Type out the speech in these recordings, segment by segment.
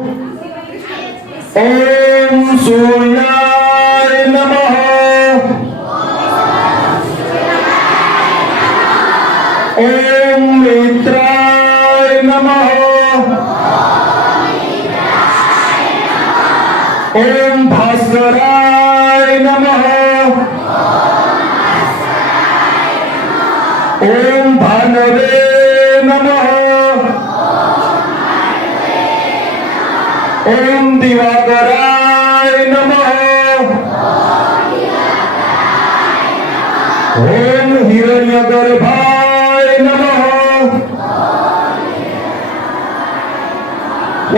ઓમ સૂર્યાય નમઃ ઓમ મિત્રાય નમઃ ઓમ ભાસ્કરાય નમઃ ઓમ ઓમ દિવાકરાય નમઃ ઓમ હિરણ્યગર્ભાય નમઃ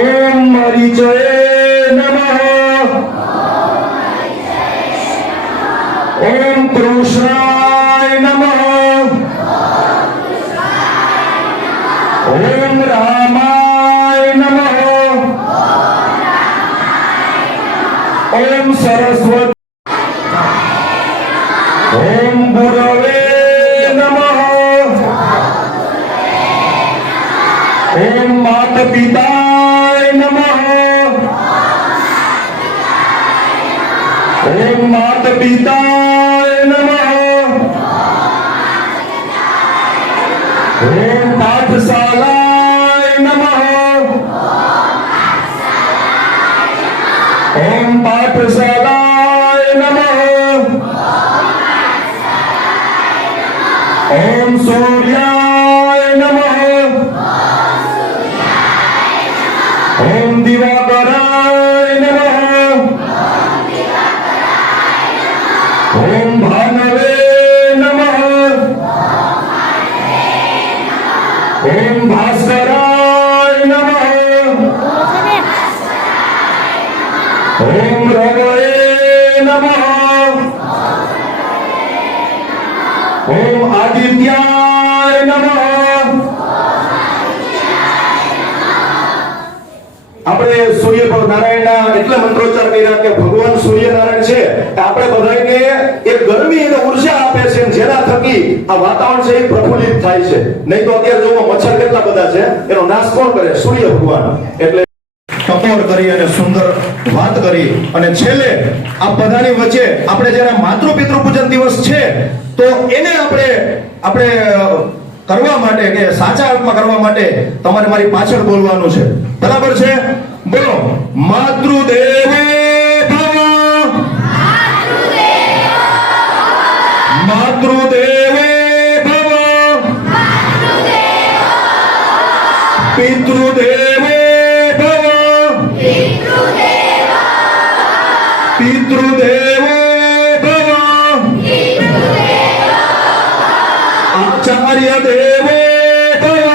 ઓમ મરીચય નમઃ ઓમ કૃષ્ણાય ઓમ સરસ્વતી. ઓમ ગુરવે નમઃ. ઓમ માત પિતાય નમઃ. ઓમ માત પિતાય નમઃ. ઓમ પાઠશાલાય નમઃ. ઓમ પાઠશાલાય નમઃ ઓમ સૂર્યાય નમઃ ઓમ દિવાકરાય નમઃ ઓમ ઓમ એટલે મંત્રોચ્ચાર કર્યા કે ભગવાન સૂર્યનારાયણ છે. આપણે બધાને એ ગરમી ઊર્જા આપે છે જેના થકી આ વાતાવરણ છે એ પ્રફુલ્લિત થાય છે. નહીં તો અત્યારે જો મચ્છર કેટલા બધા છે. એનો નાશ કોણ કરે? સૂર્ય ભગવાન. એટલે ટકોર કરી અને સુંદર વાત કરી. અને છેલ્લે આ બધાની વચ્ચે આપણે જ્યારે માતૃ પિતૃ પૂજન દિવસ છે તો એને આપણે આપણે કરવા માટે કે સાચા અર્થમાં કરવા માટે તમારે મારી પાછળ બોલવાનું છે. બરાબર છે? બોલો. માતૃદેવ માતૃદેવ ભવ. પિતૃદેવે પિતૃદેવો ભવ આચાર્ય દેવો ભવ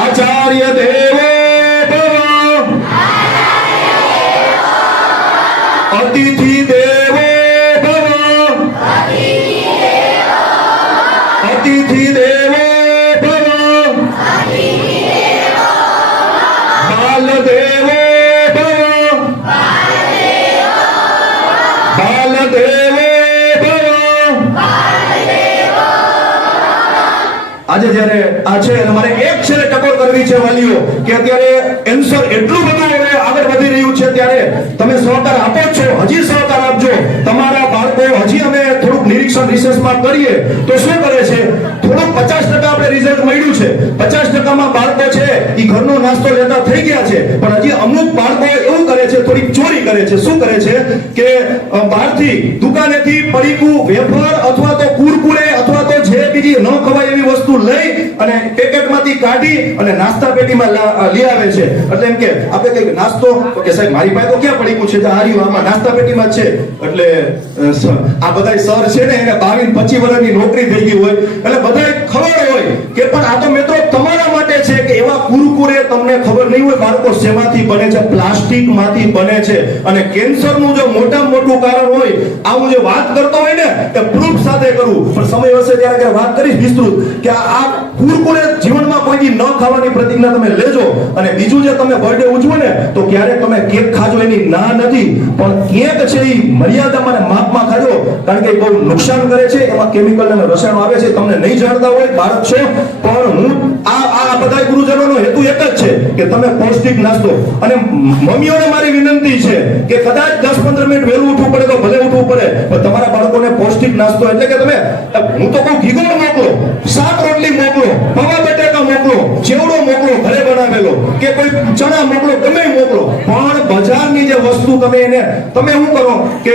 આચાર્ય દેવો ભવ અતિથિ દેવો ભવ અતિથિ દેવો આજે જ્યારે આ છે મારે એક છે ટકોર કરવી છે વાલીઓ કે અત્યારે એન્સર એટલું બધું હવે આગળ વધી રહ્યું છે ત્યારે તમે સહકાર આપો છો, હજી સહકાર આપજો. તમારા બાળકો હજી અમે થોડુંક નિરીક્ષણ રિસર્ચમાં કરીએ તો શું કરે છે? થોડુંક પચાસ ટકા આપણે રિઝલ્ટ મળ્યું છે. પચાસ ટકામાં બાળકો છે એ ઘરનો નાસ્તો લેતા થઈ ગયા છે. પણ હજી અમુક બાળકો એવું કરે છે, થોડીક ચોરી કરે છે. શું કરે છે? કે બહારથી દુકાનેથી પડીકું વેફર અથવા તો કુરકુરે અથવા તો જે બીજી ન ખવાય એવી વસ્તુ લઈ અને પેકેટમાંથી કાઢી અને નાસ્તા પેટીમાં લઈ આવે છે. એટલે એમ કે આપણે કંઈક નાસ્તો તો કે, સાહેબ, મારી પાસે તો ક્યાં પડીકું છે? તો હાર્યું આમાં નાસ્તા પેટીમાં છે. એટલે આ બધા સર છે ને, એને બાવીસ પચીસ વર્ષની નોકરી થઈ ગઈ હોય. એટલે બધાય ખબર હોય કે, પણ આ તો મિત્રો તમારા માટે છે કે એવા કુરકુરે તમને ખબર નહીં હોય, બાળકો, શેમાંથી બને છે? પ્લાસ્ટિકમાંથી બને છે. અને કેન્સરનું જો મોટા મોટું કારણ હોય, આવા જે વાત કરતો હોય ને, એ પ્રૂફ સાથે કરું. પણ સમય હશે ત્યારે કે વાત કરીશ વિસ્તૃત કે આ કુરકુરે જીવનમાં કોઈ ન ખાવાની પ્રતિજ્ઞા તમે લેજો. અને બીજું જે તમે બર્થડે ઉજવો ને, તો ક્યારેક તમે કેક ખાજો, એની ના નથી. પણ કેક છે એ મર્યાદામાં અને માપમાં ખાજો. કારણ કે બહુ નુકસાન કરે છે. એમાં કેમિકલ અને રસાયણો આવે છે તમને નહીં જાણતા હોય, બાળક છે. પણ હું આ આ બધા ગુરુજનોનો હેતુ એક જ છે કે તમે પૌષ્ટિક નાસ્તો અને મમ્મીઓને મારી વિનંતી છે કે કદાચ દસ પંદર મિનિટ વહેલું ઉઠવું પડે તો ભલે ઉઠવું પડે, પણ તમારા બાળકોને પૌષ્ટિક નાસ્તો એટલે કે તમે હું તો કહું ઘીગોળ મોકલો, શાક રોટલી મોકલો, પવા બટેકા મોકલો, ચેવડો મોકલો, ઘરે બનાવેલો, કે કોઈ ચણા મોકલો, ગમે મોકલો, પણ વસ્તુ તમે એને, તમે શું કરો કે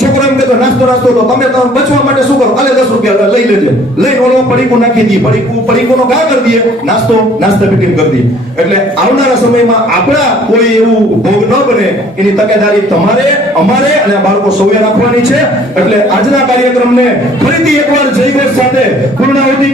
છોકરો એમ કે નાસ્તો નાસ્તો તો તમે બચવા માટે શું કરો? અલે દસ રૂપિયા લઈ લેજે. લઈ ઓલો પડીકું નાખી દઈએ, પડીકું, પડીકુંનો ઘા કરી દઈએ. નાસ્તો, નાસ્તા પેટીને કરી દઈએ. એટલે આવનારા સમયમાં આપણા કોઈ એવું ભોગ ન બને, એની તકેદારી તમારે, અમારે અને બાળકો સૌએ રાખવાની છે. એટલે આજના કાર્યક્રમને ફરીથી એકવાર જય ઘોષ સાથે પૂર્ણાહુતિ